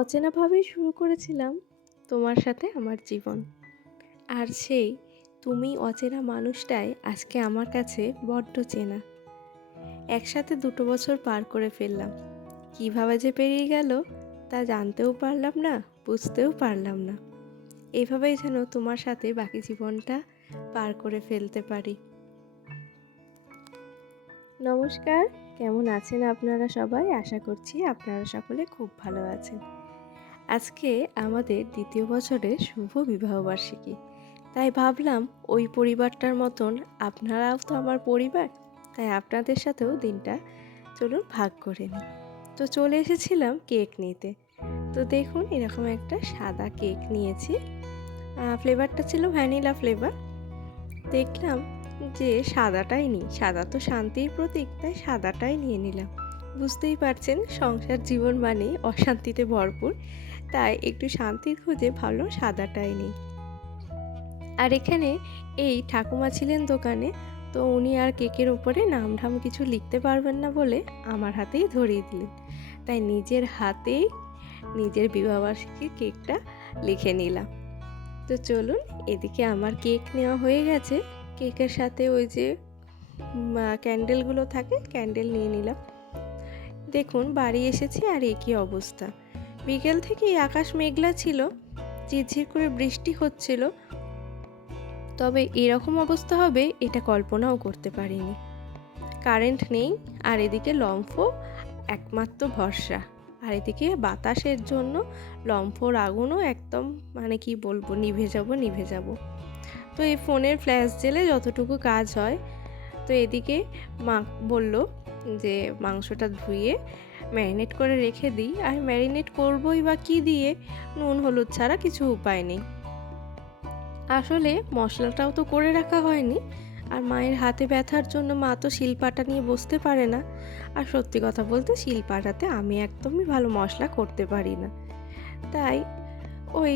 অচেনাভাবেই শুরু করেছিলাম তোমার সাথে আমার জীবন। আর সেই তুমি অচেনা মানুষটাই আজকে আমার কাছে বড্ড চেনা। একসাথে 2 বছর পার করে ফেললাম। কিভাবে যে পেরিয়ে গেল তা জানতেও পারলাম না, বুঝতেও পারলাম না। এইভাবেই যেন তোমার সাথে বাকি জীবনটা পার করে ফেলতে পারি। নমস্কার, কেমন আছেন আপনারা সবাই? আশা করছি আপনারা সকলে খুব ভালো আছেন। আজকে আমাদের 2য় বছরের শুভ বিবাহবার্ষিকী। তাই ভাবলাম ওই পরিবারটার মতন আপনারাও তো আমার পরিবার, তাই আপনাদের সাথেও দিনটা চলুন ভাগ করে নিই। তো চলে এসেছিলাম কেক নিতে। তো দেখুন এরকম একটা সাদা কেক নিয়েছি। ফ্লেভারটা ছিল ভ্যানিলা ফ্লেভার। দেখলাম যে সাদাটাই নিই, সাদা তো শান্তির প্রতীক, তাই সাদাটাই নিয়ে নিলাম। বুঝতেই পারছেন সংসার জীবন মানেই অশান্তিতে ভরপুর, তাই একটু শান্তির খোঁজে ভাবলাম সাদাটাই নিই। আর এখানে এই ঠাকুমা ছিলেন দোকানে, তো উনি আর কেকের ওপরে নাম ঠাম কিছু লিখতে পারবেন না বলে আমার হাতেই ধরিয়ে দিলেন। তাই নিজের হাতেই নিজের বিবাহবার্ষিকীর কেকটা লিখে নিলাম। তো চলুন, এদিকে আমার কেক নেওয়া হয়ে গেছে। কেকের সাথে ওই যে ক্যান্ডেলগুলো থাকে, ক্যান্ডেল নিয়ে নিলাম। দেখুন বাড়ি এসেছি আর একই অবস্থা। বিকেল থেকেই আকাশ মেঘলা ছিল, ঝিরঝির করে বৃষ্টি হচ্ছিল। তবে এরকম অবস্থা হবে এটা কল্পনাও করতে পারিনি। কারেন্ট নেই, আর এদিকে লম্ফ একমাত্র ভরসা। আর এদিকে বাতাসের জন্য লম্ফর আগুনও একদম মানে কি বলবো, নিভে যাব। তো এই ফোনের ফ্ল্যাশ জেলে যতটুকু কাজ হয়। তো এদিকে মা বলল যে মাংসটা ধুয়ে ম্যারিনেট করে রেখে দিই। আর ম্যারিনেট করবই বা কী দিয়ে, নুন হলুদ ছাড়া কিছু উপায় নেই। আসলে মশলাটাও তো করে রাখা হয়নি। আর মায়ের হাতে ব্যথার জন্য মা তো শিলপাটা নিয়ে বসতে পারে না। আর সত্যি কথা বলতে শিলপাটাতে আমি একদমই ভালো মশলা করতে পারি না। তাই ওই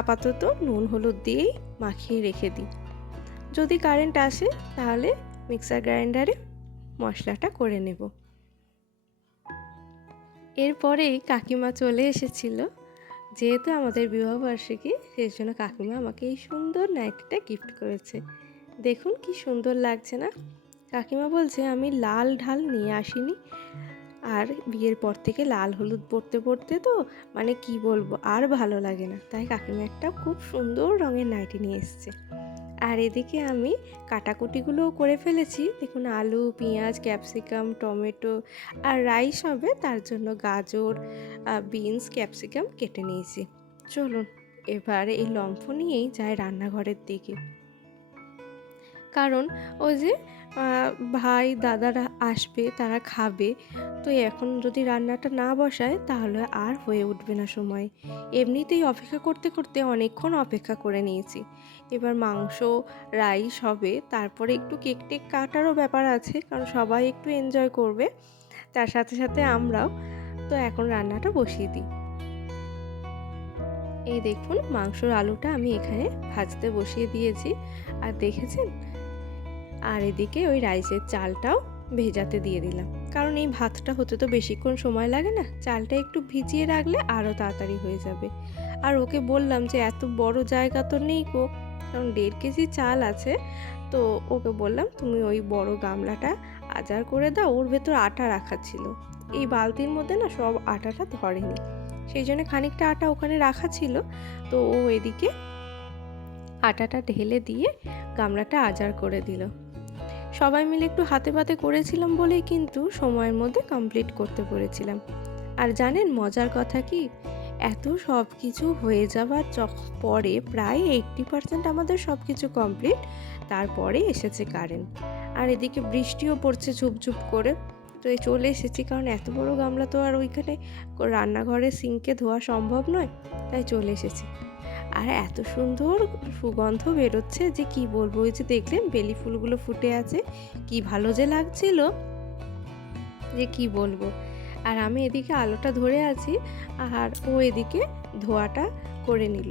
আপাতত নুন হলুদ দিয়েই মাখিয়ে রেখে দিই। যদি কারেন্ট আসে তাহলে মিক্সার গ্রাইন্ডারে মশলাটা করে নেব। এরপরেই কাকিমা চলে এসেছিল। যেহেতু আমাদের বিবাহবার্ষিকী, সেই জন্য কাকিমা আমাকে এই সুন্দর নাইটিটা গিফট করেছে। দেখুন কি সুন্দর লাগছে না? কাকিমা বলছে আমি লাল ঢাল নিয়ে আসিনি। আর বিয়ের পর থেকে লাল হলুদ পরতে পরতে তো মানে কি বলবো, আর ভালো লাগে না। তাই কাকিমা একটা খুব সুন্দর রঙের নাইটি নিয়ে এসেছে। আর এদিকে আমি কাটাকুটিগুলোও করে ফেলেছি। দেখুন আলু, পেঁয়াজ, ক্যাপসিকাম, টমেটো আর রাইস হবে, তার জন্য গাজর, বিনস, ক্যাপসিকাম কেটে নিয়েছি। চলুন এবারে এই লম্ফ নিয়েই যাই রান্নাঘরের দিকে। কারণ ওই যে ভাই দাদারা আসবে, তারা খাবে। তো এখন যদি রান্নাটা না বসায় তাহলে আর হয়ে উঠবে না সময়। এমনিতেই অপেক্ষা করতে করতে অনেকক্ষণ অপেক্ষা করে নিয়েছি। এবার মাংস, রাইস হবে, তারপরে একটু কেক টেক কাটারও ব্যাপার আছে, কারণ সবাই একটু এনজয় করবে, তার সাথে সাথে আমরাও। তো এখন রান্নাটা বসিয়ে দিই। এই দেখুন মাংসর আলুটা আমি এখানে ভাজতে বসিয়ে দিয়েছি। আর দেখেছেন, আর এদিকে ওই রাইসের চালটাও ভেজাতে দিয়ে দিলাম, কারণ এই ভাতটা হতে তো বেশিক্ষণ সময় লাগে না। চালটা একটু ভিজিয়ে রাখলে আরও তাড়াতাড়ি হয়ে যাবে। আর ওকে বললাম যে এত বড় জায়গা তো নেই গো, কারণ 1.5 কেজি চাল আছে। তো ওকে বললাম তুমি ওই বড় গামলাটা আজার করে দাও, ওর ভেতর আটা রাখা ছিল। এই বালতির মধ্যে না সব আটাটা ধরেনি, সেই জন্য খানিকটা আটা ওখানে রাখা ছিল। তো ও এদিকে আটাটা ঢেলে দিয়ে গামলাটা আজার করে দিল। সবাই মিলে একটু হাতে পাতে করেছিলাম বলেই কিন্তু সময়ের মধ্যে কমপ্লিট করতে পেরেছিলাম। আর জানেন মজার কথা কি, এত সব কিছু হয়ে যাবার পরে প্রায় 80% আমাদের সব কিছু কমপ্লিট, তারপরে এসেছে কারেন্ট। আর এদিকে বৃষ্টিও পড়ছে ঝুপঝুপ করে। তো এই চলে এসেছি, কারণ এত বড় গামলা তো আর ওইখানে রান্নাঘরে সিঙ্কে ধোয়া সম্ভব নয়, তাই চলে এসেছি। আর এত সুন্দর সুগন্ধ বেরোচ্ছে যে কি বলবো। ওই যে দেখলেন বেলি ফুলগুলো ফুটে আছে, কি ভালো যে লাগছিল যে কি বলবো। আর আমি এদিকে আলোটা ধরে আছি, আর ও এদিকে ধোয়াটা করে নিল।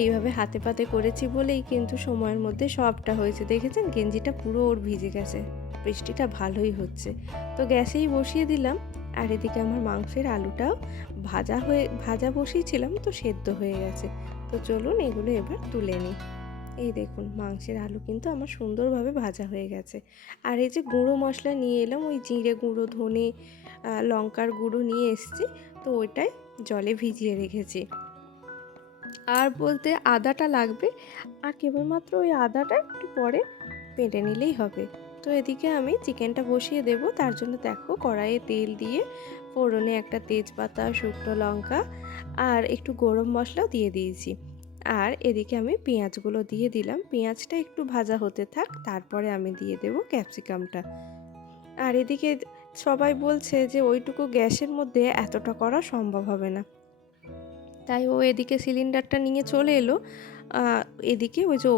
এইভাবে হাতে পাতে করেছি বলেই কিন্তু সময়ের মধ্যে সবটা হয়েছে। দেখেছেন গেঞ্জিটা পুরো ওর ভিজে গেছে, বৃষ্টিটা ভালোই হচ্ছে। তো গ্যাসেই বসিয়ে দিলাম। আর এদিকে আমার মাংসের আলুটাও ভাজা বসিয়েছিলাম, তো সেদ্ধ হয়ে গেছে। তো চলুন এগুলো এবার তুলে নিই। এই দেখুন মাংসের আলু কিন্তু আমার সুন্দরভাবে ভাজা হয়ে গেছে। আর এই যে গুঁড়ো মশলা নিয়ে এলাম, ওই জিরে গুঁড়ো, ধনে, লঙ্কার গুঁড়ো নিয়ে এসেছি, তো ওইটাই জলে ভিজিয়ে রেখেছি। আর বলতে আদাটা লাগবে, আর কেবলমাত্র ওই আদাটা একটু পরে বেটে নিলেই হবে। তো এদিকে আমি চিকেনটা বসিয়ে দেব। তার জন্য দেখো কড়াইয়ে তেল দিয়ে ফোড়নে একটা তেজপাতা, শুকনো লঙ্কা আর একটু গরম মশলাও দিয়ে দিয়েছি। আর এদিকে আমি পেঁয়াজগুলো দিয়ে দিলাম। পেঁয়াজটা একটু ভাজা হতে থাক, তারপরে আমি দিয়ে দেব ক্যাপসিকামটা। আর এদিকে সবাই বলছে যে ওইটুকু গ্যাসের মধ্যে এতটা করা সম্ভব হবে না, তাই ও এদিকে সিলিন্ডারটা নিয়ে চলে এলো। এদিকে ওই যে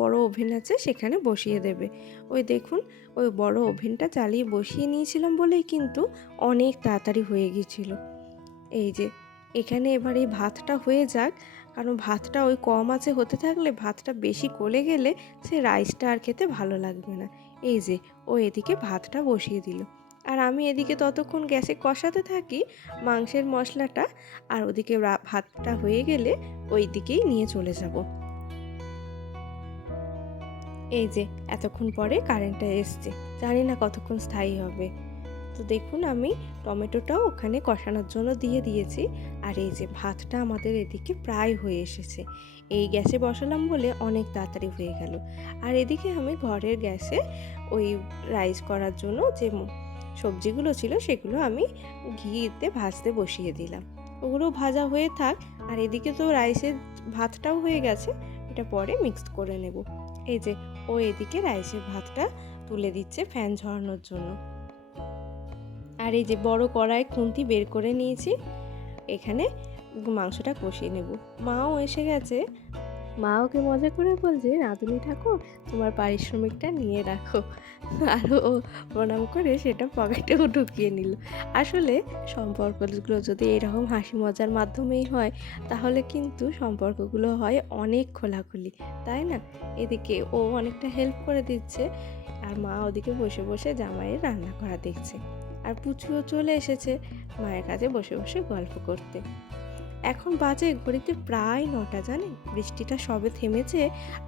বড় ওভেন আছে সেখানে বসিয়ে দেবে। ওই দেখুন ওই বড় ওভেনটা জ্বালিয়ে বসিয়ে নিয়েছিলাম বলেই কিন্তু অনেক তাড়াতাড়ি হয়ে গিয়েছিল। এই যে এখানে এবার এই ভাতটা হয়ে যাক, কারণ ভাতটা ওই কম আঁচে হতে থাকলে ভাতটা বেশি গলে গেলে সে রাইসটা আর খেতে ভালো লাগবে না। এই যে ও এদিকে ভাতটা বসিয়ে দিল, আর আমি এদিকে ততক্ষণ গ্যাসে কষাতে থাকি মাংসের মশলাটা, আর ওদিকে ভাতটা হয়ে গেলে ওই দিকেই নিয়ে চলে যাব। এই যে এতক্ষণ পরে কারেন্টটা এসছে, জানি না কতক্ষণ স্থায়ী হবে। তো দেখুন আমি টমেটোটাও ওখানে কষানোর জন্য দিয়ে দিয়েছি। আর এই যে ভাতটা আমাদের এদিকে প্রায় হয়ে এসেছে, এই গ্যাসে বসালাম বলে অনেক তাড়াতাড়ি হয়ে গেল। আর এদিকে আমি ঘরের গ্যাসে ওই রাইস করার জন্য যে সবজিগুলো ছিল সেগুলো আমি ঘিতে ভাজতে বসিয়ে দিলাম। ওগুলো ভাজা হয়ে থাক, আর এদিকে তো রাইসের ভাতটাও হয়ে গেছে, এটা পরে মিক্সড করে নেব। এই যে ও এদিকে রাইসের ভাতটা তুলে দিচ্ছে ফ্যান ঝরানোর জন্য। আর এই যে বড় কড়াই খুন্তি বের করে নিয়েছি, এখানে মাংসটা কষিয়ে নেব। মাও এসে গেছে, মা ওকে মজা করে বলছে, রাঁধুনি ঠাকুর তোমার পারিশ্রমিকটা নিয়ে রাখো। আর ও প্রণাম করে সেটা পকেটেও ঢুকিয়ে নিল। আসলে সম্পর্কগুলো যদি এরকম হাসি মজার মাধ্যমেই হয়, তাহলে কিন্তু সম্পর্কগুলো হয় অনেক খোলাখুলি, তাই না? এদিকে ও অনেকটা হেল্প করে দিচ্ছে, আর মা ওদিকে বসে বসে জামাইয়ের রান্না করা দেখছে। আর পুচুও চলে এসেছে মায়ের কাছে বসে বসে গল্প করতে। এখন বাজে ঘড়িতে প্রায় 9টা, জানেন? বৃষ্টিটা সবে থেমেছে,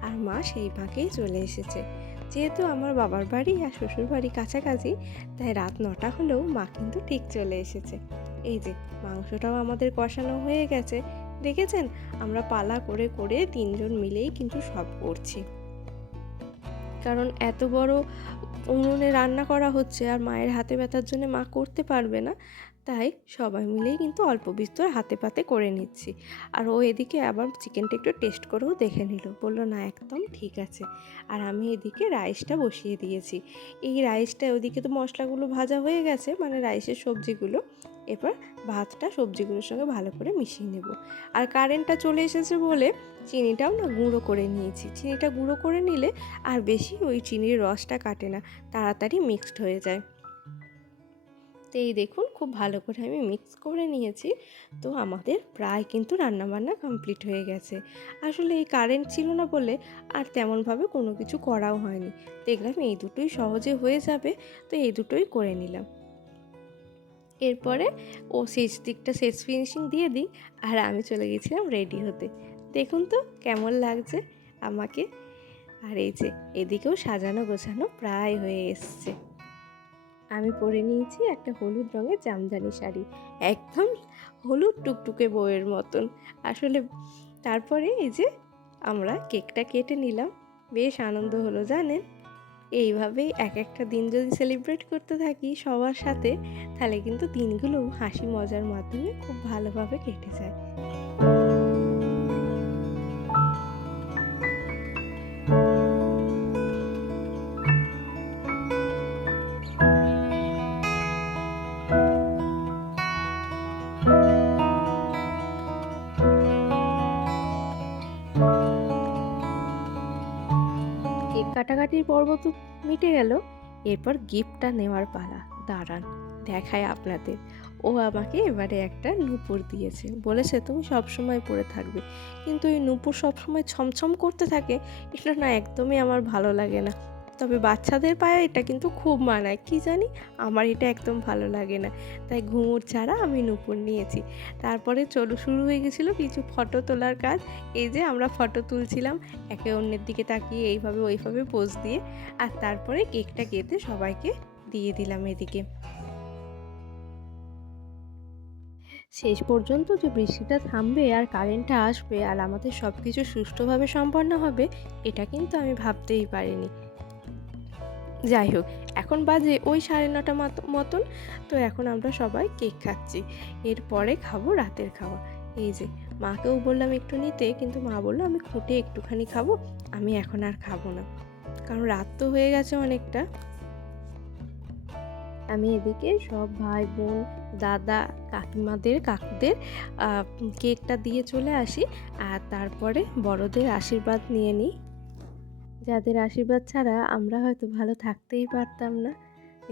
আর মা সেই ফাঁকেই চলে এসেছে। যেহেতু আমার বাবার বাড়ি আর শ্বশুর বাড়ি কাছাকাছি, তাই রাত 9টা হলেও মা কিন্তু ঠিক চলে এসেছে। এই যে মাংসটাও আমাদের কষানো হয়ে গেছে, দেখেছেন? আমরা পালা করে করে 3জন মিলেই কিন্তু সব করছি, কারণ এত বড় উনুনে রান্না করা হচ্ছে আর মায়ের হাতে ব্যথার জন্য মা করতে পারবে না, তাই সবাই মিলেই কিন্তু অল্প বিস্তর হাতে পাতে করে নিচ্ছি। আর ও এদিকে আবার চিকেনটা একটু টেস্ট করেও দেখে নিল, বললো না একদম ঠিক আছে। আর আমি এদিকে রাইসটা বসিয়ে দিয়েছি। এই রাইসটা ওদিকে তো মশলাগুলো ভাজা হয়ে গেছে, মানে রাইসের সবজিগুলো, এবার ভাতটা সবজিগুলোর সঙ্গে ভালো করে মিশিয়ে নেব। আর কারেন্টটা চলে এসেছে বলে চিনিটাও না গুঁড়ো করে নিয়েছি। চিনিটা গুঁড়ো করে নিলে আর বেশি ওই চিনির রসটা কাটে না, তাড়াতাড়ি মিক্সড হয়ে যায়। তো এই দেখুন খুব ভালো করে আমি মিক্স করে নিয়েছি। তো আমাদের প্রায় কিন্তু রান্নাবান্না কমপ্লিট হয়ে গেছে। আসলে এই কারেন্ট ছিল না বলে আর তেমনভাবে কোনো কিছু করাও হয়নি। দেখলাম এই দুটোই সহজে হয়ে যাবে, তো এই দুটোই করে নিলাম। এরপরে ও শেষ ফিনিশিং দিয়ে দিই, আর আমি চলে গেছিলাম রেডি হতে। দেখুন তো কেমন লাগছে আমাকে। আর এই যে এদিকেও সাজানো গোছানো প্রায় হয়ে এসছে। আমি পরে নিয়েছি একটা হলুদ রঙের জামদানি শাড়ি, একদম হলুদ টুকটুকে বউয়ের মতন। আসলে তারপরে এই যে আমরা কেকটা কেটে নিলাম, বেশ আনন্দ হলো জানেন। এইভাবেই এক একটা দিন যদি সেলিব্রেট করতে থাকি সবার সাথে, তাহলে কিন্তু দিনগুলো হাসি মজার মাধ্যমে খুব ভালোভাবে কেটে যায়। কেক কাটাকাটির পর্ব তো মিটে গেল, এরপর গিফটটা নেওয়ার পালা। দাঁড়ান দেখায় আপনাদের। ও আমাকে এবারে একটা নূপুর দিয়েছে, বলেছে তুমি সবসময় পরে থাকবে। কিন্তু এই নূপুর সবসময় ছমছম করতে থাকে, এটা না একদমই আমার ভালো লাগে না। তবে বাচ্চাদের পায়ে এটা কিন্তু খুব মানায়, কি জানি আমার এটা একদম ভালো লাগে না। তাই ঘুঙুর ছাড়া আমি নূপুর নিয়েছি। তারপরে শুরু হয়ে গেছিলো কিছু ফটো তোলার কাজ। এই যে আমরা ফটো তুলছিলাম একে অন্যের দিকে তাকিয়ে এইভাবে ওইভাবে পোজ দিয়ে, আর তারপরে কেকটা কেটে সবাইকে দিয়ে দিলাম এদিকে। শেষ পর্যন্ত যে বৃষ্টিটা থামবে আর কারেন্টটা আসবে আর আমাদের সব কিছু সুষ্ঠুভাবে সম্পন্ন হবে, এটা কিন্তু আমি ভাবতেই পারিনি। যাই হোক, এখন বাজে ওই 9:30 মতন। তো এখন আমরা সবাই কেক খাচ্ছি। এরপরে খাবো রাতের খাওয়া। এই যে মাকেও বললাম একটু নিতে, কিন্তু মা বলল আমি খুঁটে একটুখানি খাবো, আমি এখন আর খাবো না, কারণ রাত তো হয়ে গেছে অনেকটা। আমি এদিকে সব ভাই বোন, দাদা, কাকিমাদের, কাকুদের কেকটা দিয়ে চলে আসি, আর তারপরে বড়দের আশীর্বাদ নিয়ে নিই, যাদের আশীর্বাদ ছাড়া আমরা হয়তো ভালো থাকতেই পারতাম না।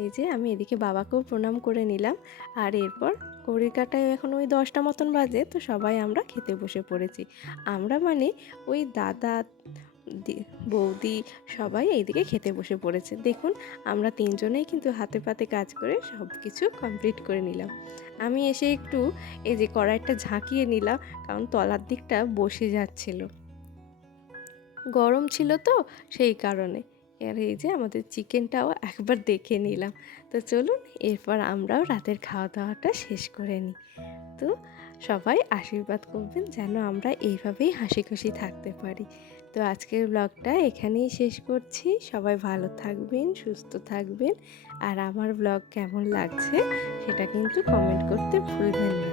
এই যে আমি এদিকে বাবাকেও প্রণাম করে নিলাম, আর এরপর ঘড়ির কাঁটায় এখন ওই 10টা মতন বাজে। তো সবাই আমরা খেতে বসে পড়েছি। আমরা মানে ওই দাদা, বৌদি সবাই এইদিকে খেতে বসে পড়েছে। দেখুন আমরা তিনজনেই কিন্তু হাতে পাতে কাজ করে সব কিছু কমপ্লিট করে নিলাম। আমি এসে একটু এই যে কড়াইটা ঝাঁকিয়ে নিলাম, কারণ তলার দিকটা বসে যাচ্ছিল, গরম ছিল তো সেই কারণে। আর এই যে আমাদের চিকেনটাও একবার দেখে নিলাম। তো চলুন এরপর আমরাও রাতের খাওয়া দাওয়াটা শেষ করে নিই। তো সবাই আশীর্বাদ করবেন যেন আমরা এইভাবেই হাসি খুশি থাকতে পারি। তো আজকের ব্লগটা এখানেই শেষ করছি। সবাই ভালো থাকবেন, সুস্থ থাকবেন, আর আমার ব্লগ কেমন লাগছে সেটা কিন্তু কমেন্ট করতে ভুলবেন না।